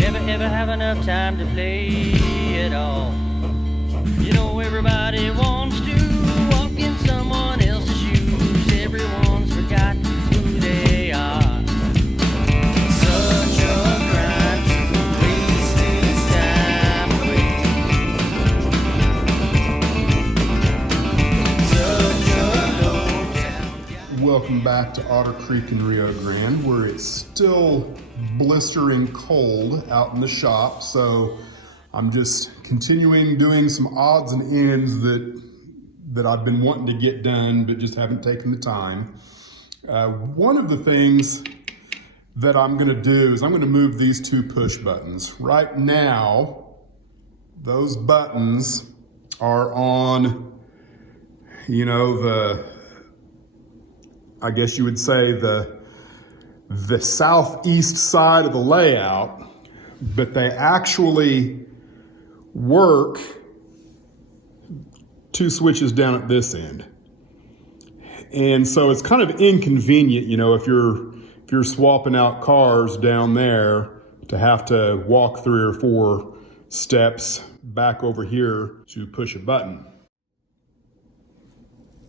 Ever have enough time to play it all? You know everybody wants to walk in someone else's shoes. Everyone's forgot who they are. Such a crime to waste his time away. Such a low town. Welcome back to Otter Creek in Rio Grande, where it's still blistering cold out in the shop. So I'm just continuing doing some odds and ends that I've been wanting to get done, but just haven't taken the time. One of the things that I'm gonna do is I'm gonna move these two push buttons. Right now, those buttons are on, you know, I guess you would say the southeast side of the layout, but they actually work two switches down at this end. And so it's kind of inconvenient, you know, if you're swapping out cars down there to have to walk 3 or 4 steps back over here to push a button.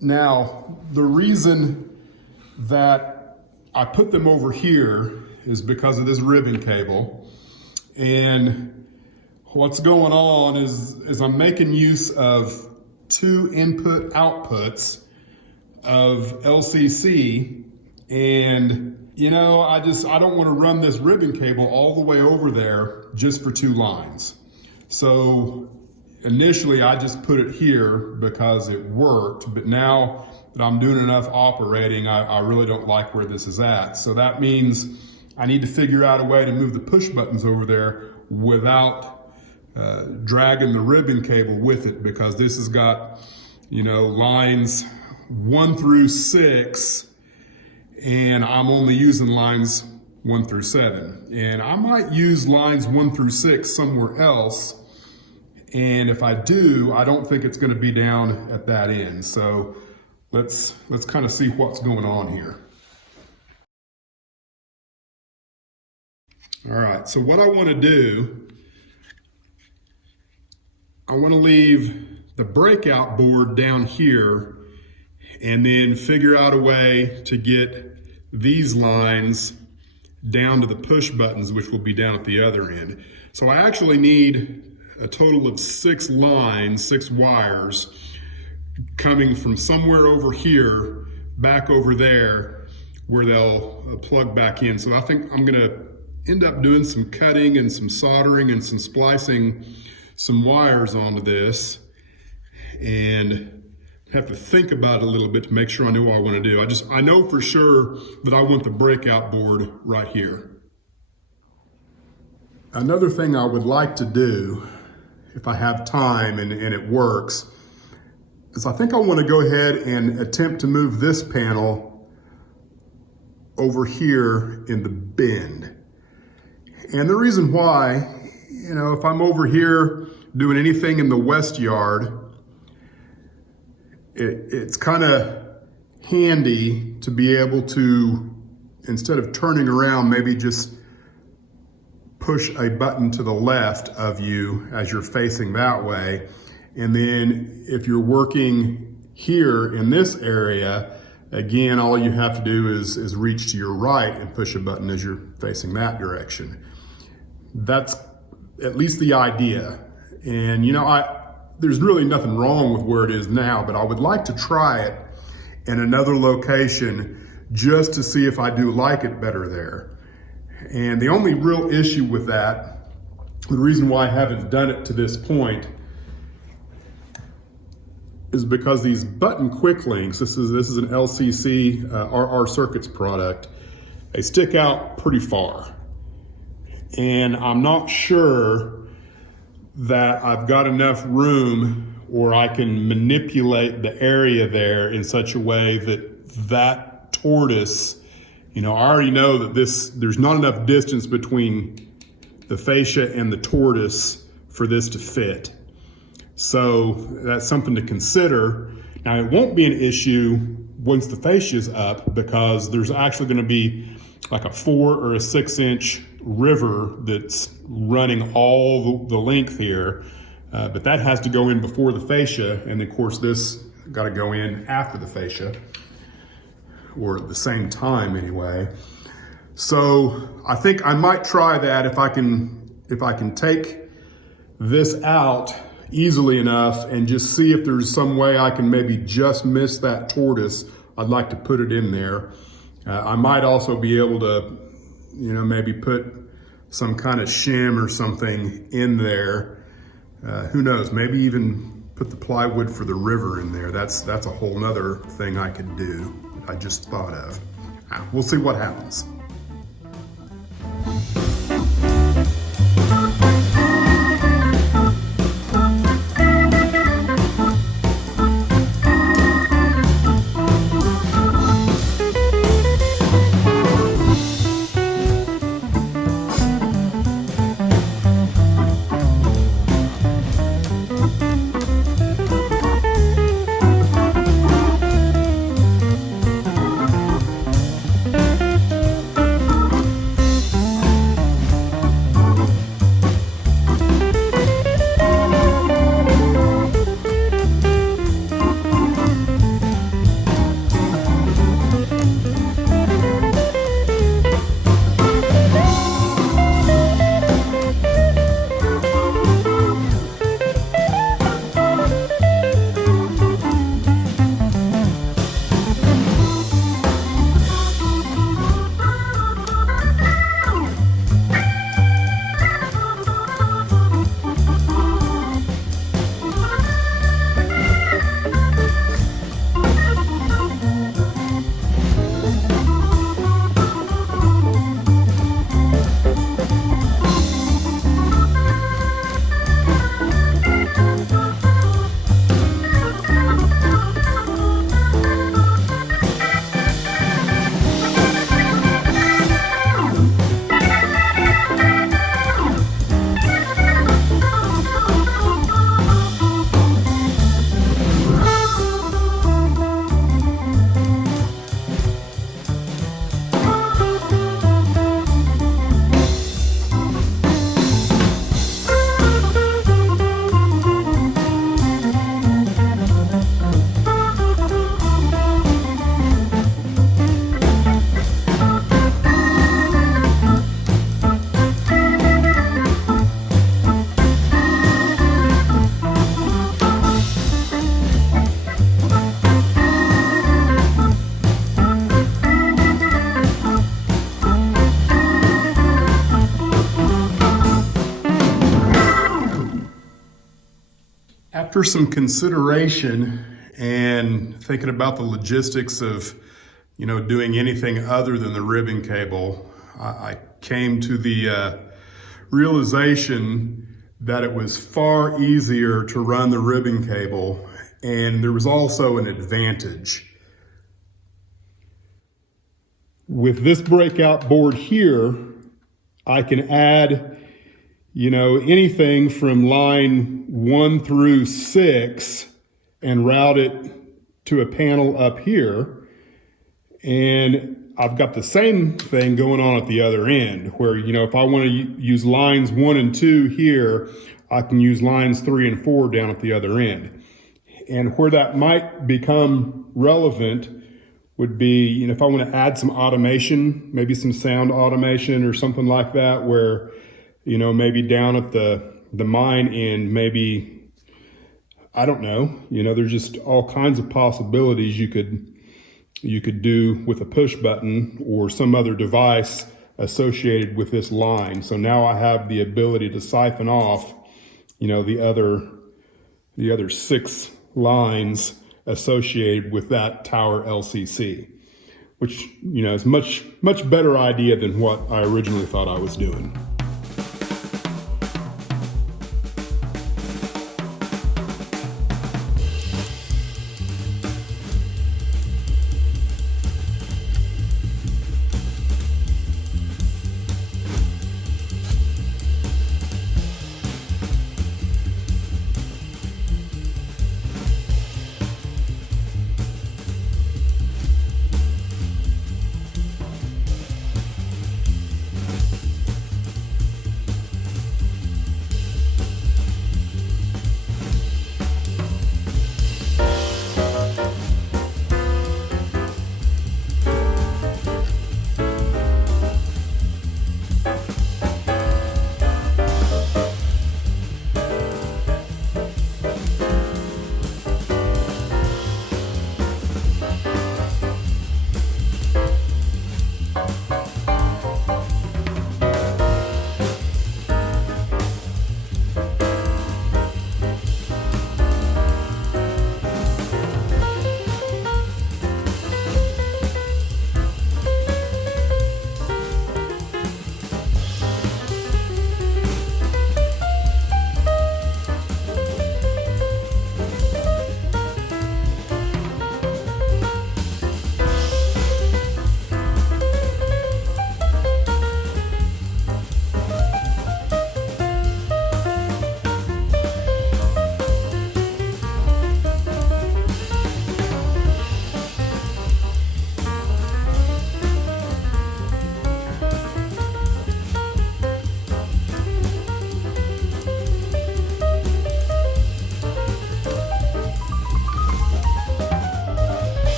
Now, the reason that I put them over here is because of this ribbon cable. And what's going on is I'm making use of 2 input outputs of LCC. And you know, I don't want to run this ribbon cable all the way over there just for 2 lines. So initially I just put it here because it worked, but now that I'm doing enough operating, I really don't like where this is at. So that means I need to figure out a way to move the push buttons over there without dragging the ribbon cable with it, because this has got, you know, lines 1 through 6, and I'm only using lines 1 through 7. And I might use lines 1 through 6 somewhere else. And if I do, I don't think it's going to be down at that end. So let's kind of see what's going on here. All right, so what I want to do, I want to leave the breakout board down here and then figure out a way to get these lines down to the push buttons, which will be down at the other end. So I actually need a total of 6 lines, 6 wires coming from somewhere over here back over there where they'll plug back in. So I think I'm gonna end up doing some cutting and some soldering and some splicing some wires onto this, and have to think about it a little bit to make sure I know what I want to do. I know for sure that I want the breakout board right here. Another thing I would like to do, if I have time and it works, is I think I want to go ahead and attempt to move this panel over here in the bend. And the reason why, you know, if I'm over here doing anything in the west yard, it's kind of handy to be able to, instead of turning around, maybe just push a button to the left of you as you're facing that way. And then if you're working here in this area, again, all you have to do is reach to your right and push a button as you're facing that direction. That's at least the idea. And you know, there's really nothing wrong with where it is now, but I would like to try it in another location just to see if I do like it better there. And the only real issue with that, the reason why I haven't done it to this point, is because these button quick links, this is an LCC RR Circuits product, they stick out pretty far. And I'm not sure that I've got enough room or I can manipulate the area there in such a way that tortoise, you know, I already know that there's not enough distance between the fascia and the tortoise for this to fit. So that's something to consider. Now it won't be an issue once the fascia is up, because there's actually going to be like a 4 or a 6 inch river that's running all the length here, but that has to go in before the fascia, and of course this got to go in after the fascia, or at the same time anyway. So I think I might try that if I can take this out easily enough and just see if there's some way I can maybe just miss that tortoise. I'd like to put it in there. I might also be able to, maybe put some kind of shim or something in there. Who knows, maybe even put the plywood for the river in there. That's a whole nother thing I could do, I just thought of. We'll see what happens. After some consideration and thinking about the logistics of, doing anything other than the ribbon cable, I came to the realization that it was far easier to run the ribbon cable, and there was also an advantage. With this breakout board here, I can add anything from line 1 through 6 and route it to a panel up here. And I've got the same thing going on at the other end where, if I want to use lines 1 and 2 here, I can use lines 3 and 4 down at the other end. And where that might become relevant would be, if I want to add some automation, maybe some sound automation or something like that, where maybe down at the mine end, maybe, I don't know, there's just all kinds of possibilities you could do with a push button or some other device associated with this line. So now I have the ability to siphon off, the other 6 lines associated with that tower LCC, which, is much better idea than what I originally thought I was doing.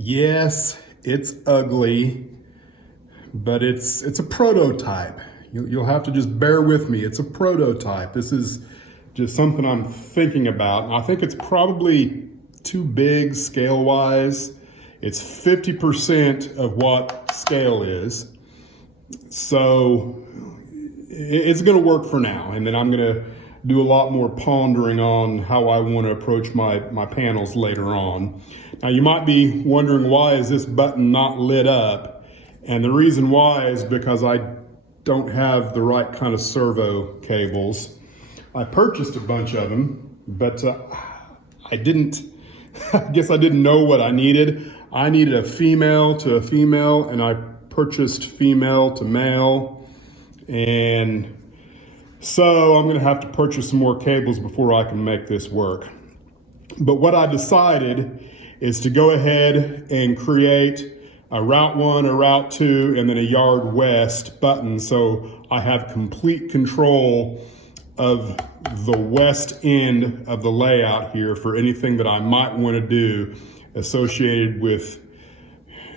Yes, it's ugly, but it's a prototype. You'll have to just bear with me. It's a prototype. This is just something I'm thinking about. I think it's probably too big scale-wise. It's 50% of what scale is. So it's going to work for now. And then I'm going to do a lot more pondering on how I want to approach my panels later on. Now you might be wondering, why is this button not lit up? And the reason why is because I don't have the right kind of servo cables. I purchased a bunch of them, but I guess I didn't know what I needed. I needed a female to a female, and I purchased female to male. And so I'm gonna have to purchase some more cables before I can make this work. But what I decided is to go ahead and create a Route 1, a Route 2, and then a Yard West button, so I have complete control of the west end of the layout here for anything that I might want to do associated with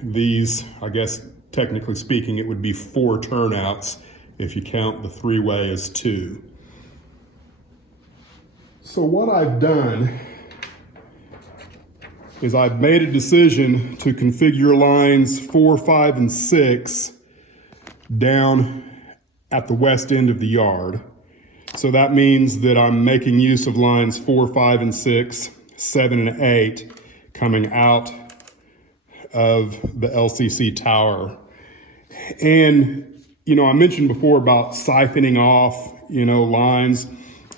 these. I guess technically speaking it would be 4 turnouts if you count the 3-way as 2. So what I've done is I've made a decision to configure lines 4, 5, and 6 down at the west end of the yard. So that means that I'm making use of lines 4, 5, and 6, 7, and 8 coming out of the LCC tower. And, I mentioned before about siphoning off, lines.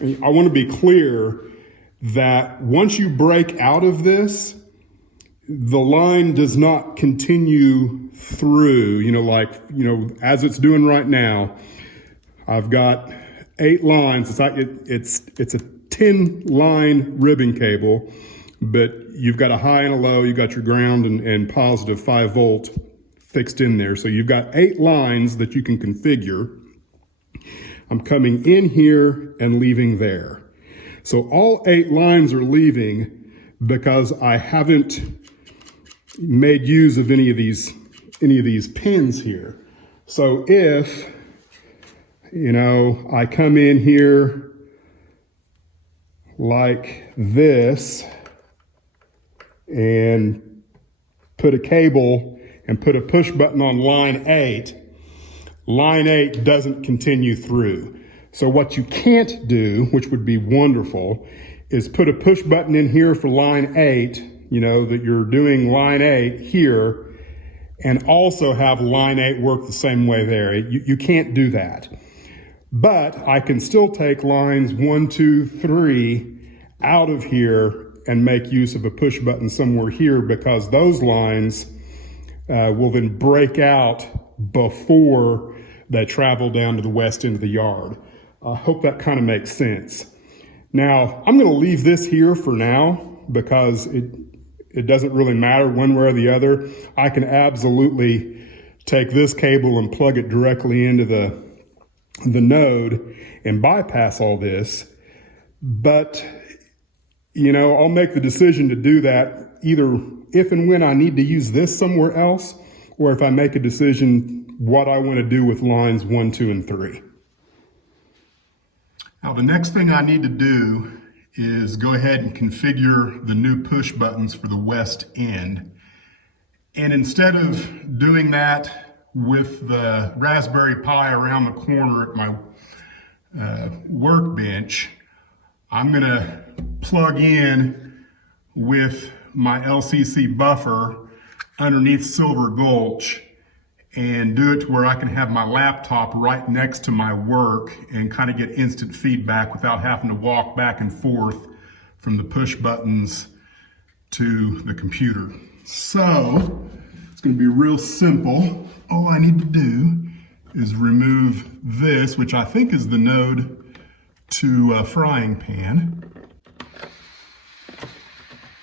I want to be clear that once you break out of this, the line does not continue through, as it's doing right now. I've got 8 lines. It's a 10 line ribbon cable, but you've got a high and a low, you've got your ground and positive 5 volt fixed in there. So you've got 8 lines that you can configure. I'm coming in here and leaving there. So all 8 lines are leaving because I haven't made use of any of these pins here. So if, I come in here like this and put a cable and put a push button on line 8 doesn't continue through. So what you can't do, which would be wonderful, is put a push button in here for line 8, that you're doing line 8 here, and also have line 8 work the same way there. You can't do that. But I can still take lines 1, 2, 3 out of here and make use of a push button somewhere here, because those lines will then break out before they travel down to the west end of the yard. I hope that kind of makes sense. Now, I'm going to leave this here for now because it doesn't really matter one way or the other. I can absolutely take this cable and plug it directly into the node and bypass all this. But, I'll make the decision to do that either if and when I need to use this somewhere else, or if I make a decision what I want to do with lines 1, 2, and 3. Now, the next thing I need to do is go ahead and configure the new push buttons for the west end. And instead of doing that with the Raspberry Pi around the corner at my workbench, I'm going to plug in with my LCC buffer underneath Silver Gulch and do it to where I can have my laptop right next to my work and kind of get instant feedback without having to walk back and forth from the push buttons to the computer. So it's going to be real simple. All I need to do is remove this, which I think is the node to a frying pan.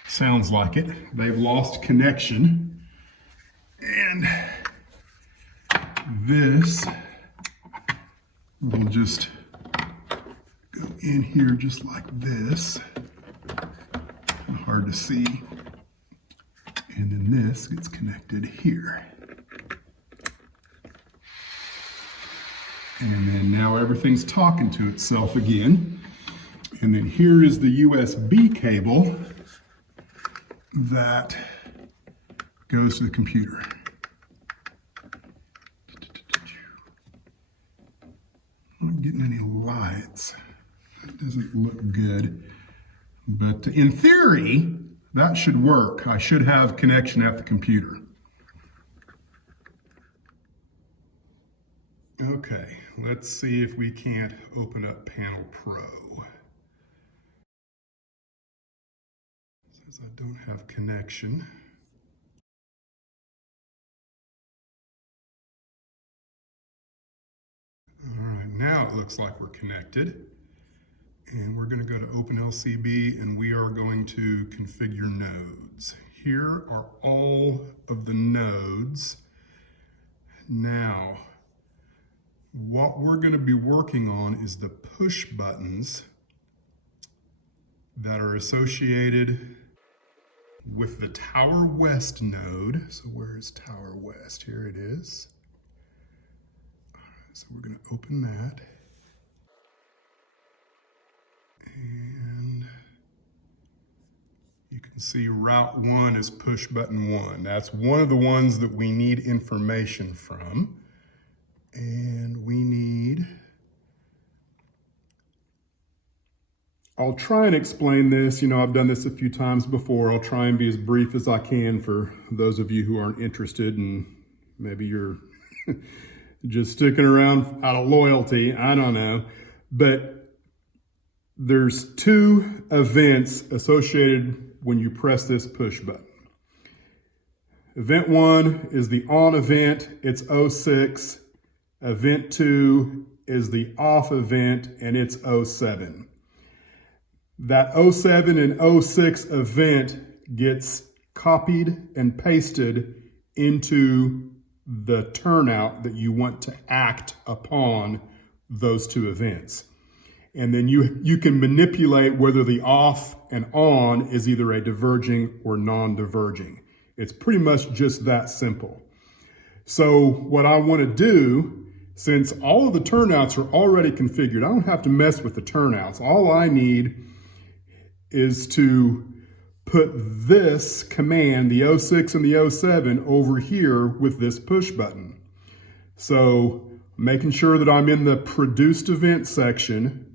Sounds like it. They've lost connection. And this will just go in here just like this. Hard to see. And then this gets connected here. And then now everything's talking to itself again. And then here is the USB cable that goes to the computer. I'm not getting any lights. That doesn't look good. But in theory, that should work. I should have connection at the computer. Okay, let's see if we can't open up Panel Pro. It says I don't have connection. All right, now it looks like we're connected. And we're going to go to OpenLCB and we are going to configure nodes. Here are all of the nodes. Now, what we're going to be working on is the push buttons that are associated with the Tower West node. So where is Tower West? Here it is. All right, so we're going to open that. And you can see route 1 is push button 1. That's one of the ones that we need information from. And we need, I'll try and explain this. You know, I've done this a few times before. I'll try and be as brief as I can for those of you who aren't interested, and maybe you're just sticking around out of loyalty. I don't know. But there's 2 events associated when you press this push button. Event 1 is the on event, it's 06. Event 2 is the off event, and it's 07. That 07 and 06 event gets copied and pasted into the turnout that you want to act upon those 2 events. And then you can manipulate whether the off and on is either a diverging or non-diverging. It's pretty much just that simple. So what I want to do, since all of the turnouts are already configured, I don't have to mess with the turnouts. All I need is to put this command, the 06 and the 07, over here with this push button. So making sure that I'm in the produced event section,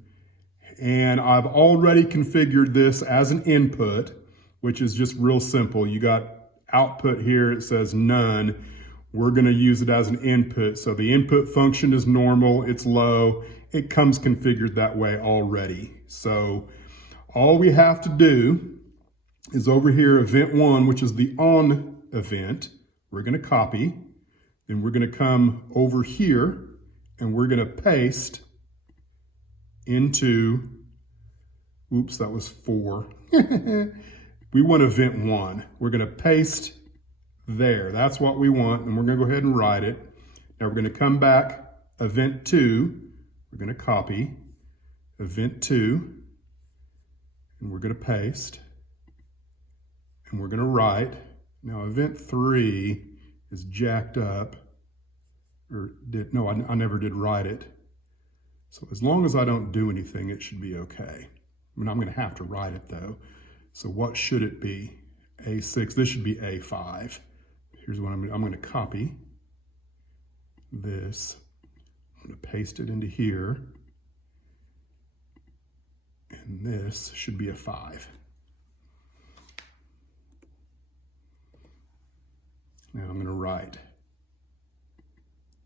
and I've already configured this as an input, which is just real simple. You got output here, it says none. We're going to use it as an input. So the input function is normal, it's low. It comes configured that way already. So all we have to do is over here, event 1, which is the on event, we're going to copy. Then we're going to come over here and we're going to paste into, oops, that was 4. We want event 1. We're going to paste there. That's what we want, and we're going to go ahead and write it. Now we're going to come back, event 2. We're going to copy event 2, and we're going to paste, and we're going to write. Now event 3 is jacked up, or no, I never did write it. So as long as I don't do anything, it should be okay. I mean, I'm going to have to write it though. So what should it be? A6, this should be A5. Here's what I'm going to copy this. I'm going to paste it into here. And this should be a 5. Now I'm going to write.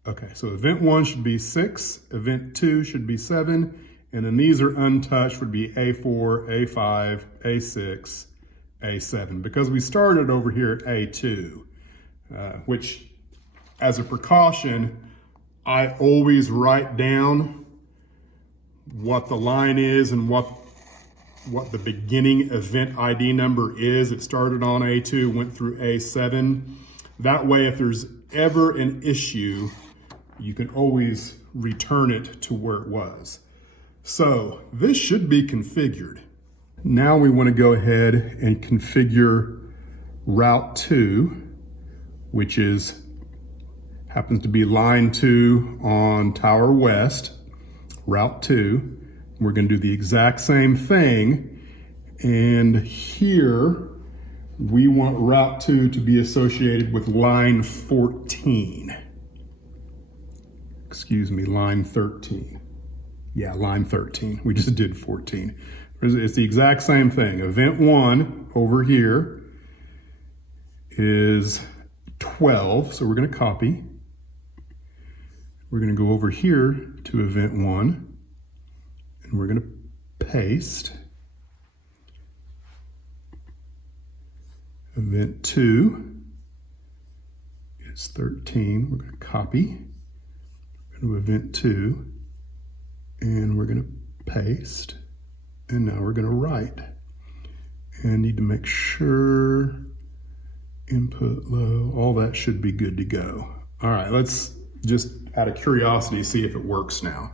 Okay, so event 1 should be 6, event 2 should be 7, and then these are untouched would be A4, A5, A6, A7, because we started over here at A2, which as a precaution, I always write down what the line is and what the beginning event ID number is. It started on A2, went through A7. That way, if there's ever an issue, you can always return it to where it was. So this should be configured. Now we want to go ahead and configure route 2, which happens to be line 2 on Tower West, route 2. We're going to do the exact same thing, and here we want route 2 to be associated with line 14. Excuse me, line 13. Yeah, line 13. We just did 14. It's the exact same thing. Event 1 over here is 12, so we're going to copy. We're going to go over here to event 1, and we're going to paste. Event 2 is 13. We're going to copy. Go to event 2, and we're going to paste. And now we're going to write. And need to make sure input low, all that should be good to go. All right, let's just out of curiosity see if it works now.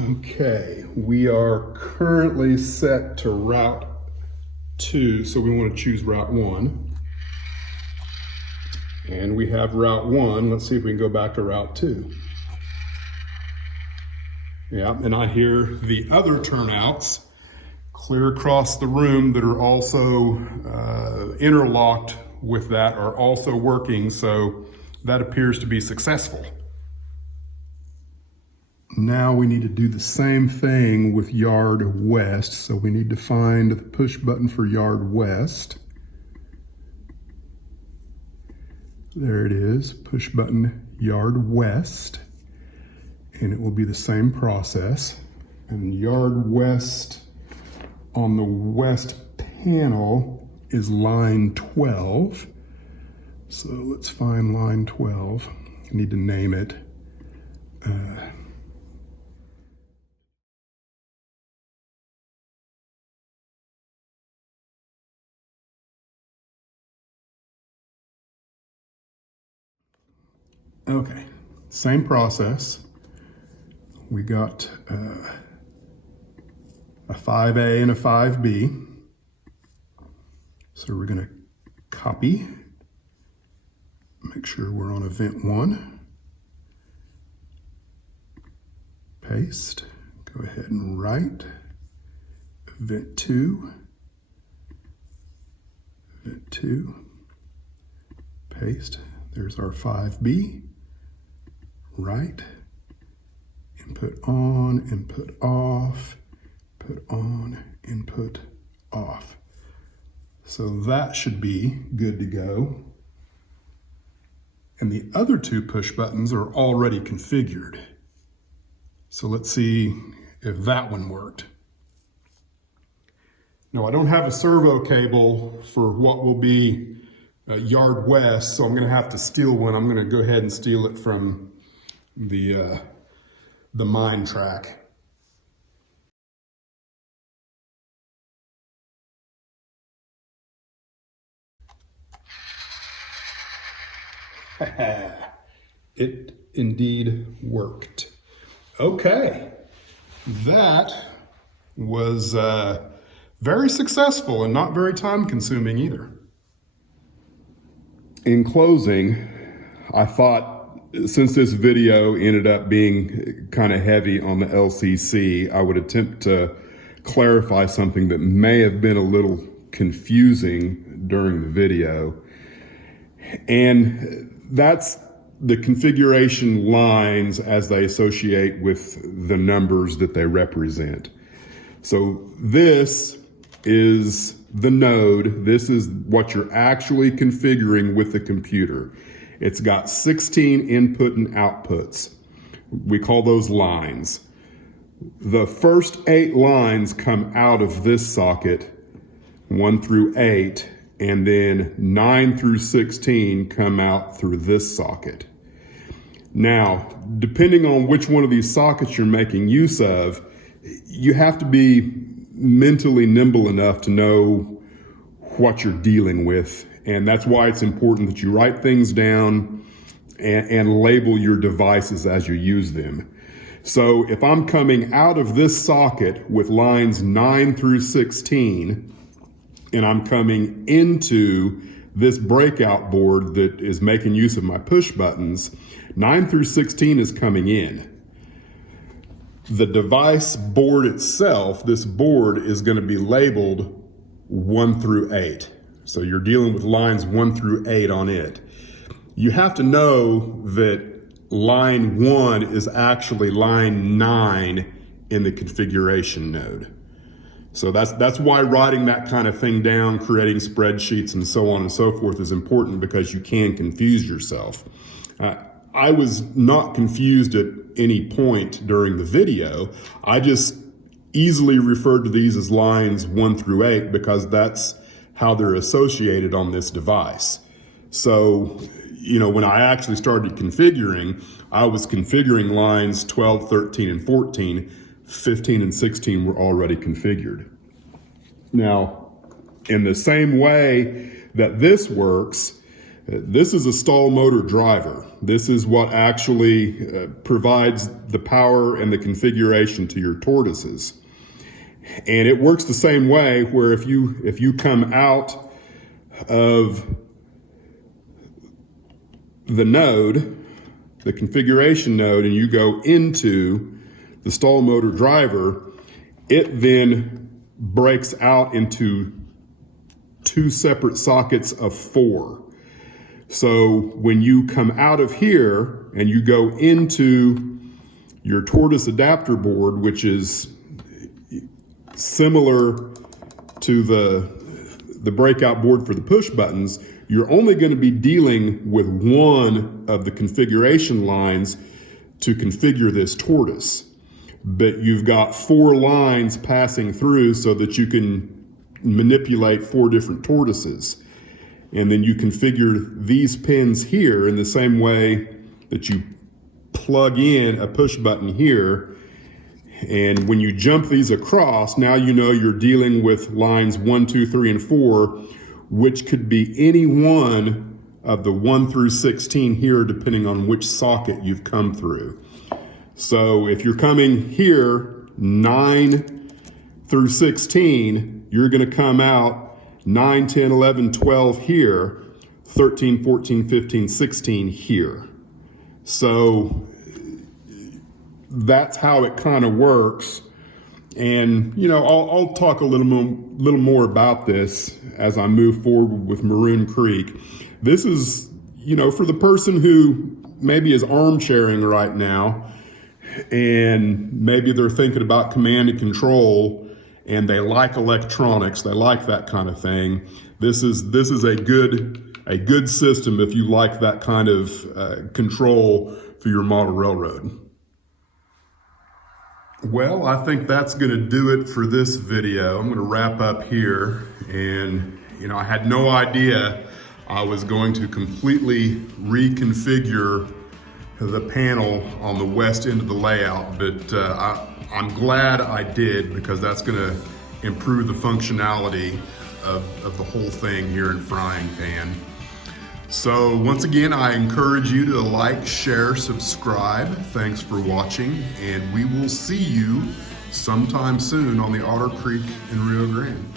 Okay, we are currently set to route 2, so we want to choose route 1. And we have route 1. Let's see if we can go back to route 2. Yeah, and I hear the other turnouts clear across the room that are also interlocked with that are also working, so that appears to be successful. Now we need to do the same thing with yard west, so we need to find the push button for yard west. There it is, push button yard west. And it will be the same process. And yard west on the west panel is line 12. So let's find line 12. I need to name it. Okay, same process. We got a 5A and a 5B. So we're going to copy, make sure we're on event 1, paste, go ahead and write, event 2, event 2, paste, there's our 5B, write, input on, input off, put on, input off. So that should be good to go. And the other 2 push buttons are already configured. So let's see if that one worked. Now I don't have a servo cable for what will be yard west, so I'm going to have to steal one. I'm going to go ahead and steal it from the mine track. It indeed worked. Okay, that was very successful and not very time consuming either. In closing, I thought since this video ended up being kind of heavy on the LCC, I would attempt to clarify something that may have been a little confusing during the video. And that's the configuration lines as they associate with the numbers that they represent. So this is the node. This is what you're actually configuring with the computer. It's got 16 input and outputs. We call those lines. The first 8 lines come out of this socket, 1 through 8, and then 9 through 16 come out through this socket. Now, depending on which one of these sockets you're making use of, you have to be mentally nimble enough to know what you're dealing with. And that's why it's important that you write things down and label your devices as you use them. So if I'm coming out of this socket with lines 9 through 16, and I'm coming into this breakout board that is making use of my push buttons, 9 through 16 is coming in. The device board itself, this board is going to be labeled 1 through 8. So you're dealing with lines 1 through 8 on it. You have to know that line 1 is actually line 9 in the configuration node. So that's why writing that kind of thing down, creating spreadsheets and so on and so forth is important, because you can confuse yourself. I was not confused at any point during the video. I just easily referred to these as lines 1 through 8 because that's how they're associated on this device. So, when I actually started configuring, I was configuring lines 12, 13, and 14. 15 and 16 were already configured. Now, in the same way that this works, this is a stall motor driver. This is what actually provides the power and the configuration to your tortoises. And it works the same way, where if you come out of the node, the configuration node, and you go into the stall motor driver, it then breaks out into 2 separate sockets of 4. So when you come out of here and you go into your tortoise adapter board, which is similar to the breakout board for the push buttons, you're only going to be dealing with one of the configuration lines to configure this tortoise. But you've got 4 lines passing through so that you can manipulate 4 different tortoises. And then you configure these pins here in the same way that you plug in a push button here. And when you jump these across, now you know you're dealing with lines 1, 2, 3, and 4, which could be any one of the 1 through 16 here, depending on which socket you've come through. So if you're coming here, 9 through 16, you're going to come out 9, 10, 11, 12 here, 13, 14, 15, 16 here. So that's how it kind of works. And, I'll talk a little more about this as I move forward with Maroon Creek. This is, for the person who maybe is armchairing right now, and maybe they're thinking about command and control, and they like electronics, they like that kind of thing. This is a good system if you like that kind of control for your model railroad. Well, I think that's going to do it for this video. I'm going to wrap up here. And, I had no idea I was going to completely reconfigure the panel on the west end of the layout, but I'm glad I did, because that's going to improve the functionality of the whole thing here in Frying Pan. So once again, I encourage you to like, share, subscribe. Thanks for watching, and we will see you sometime soon on the Otter Creek in Rio Grande.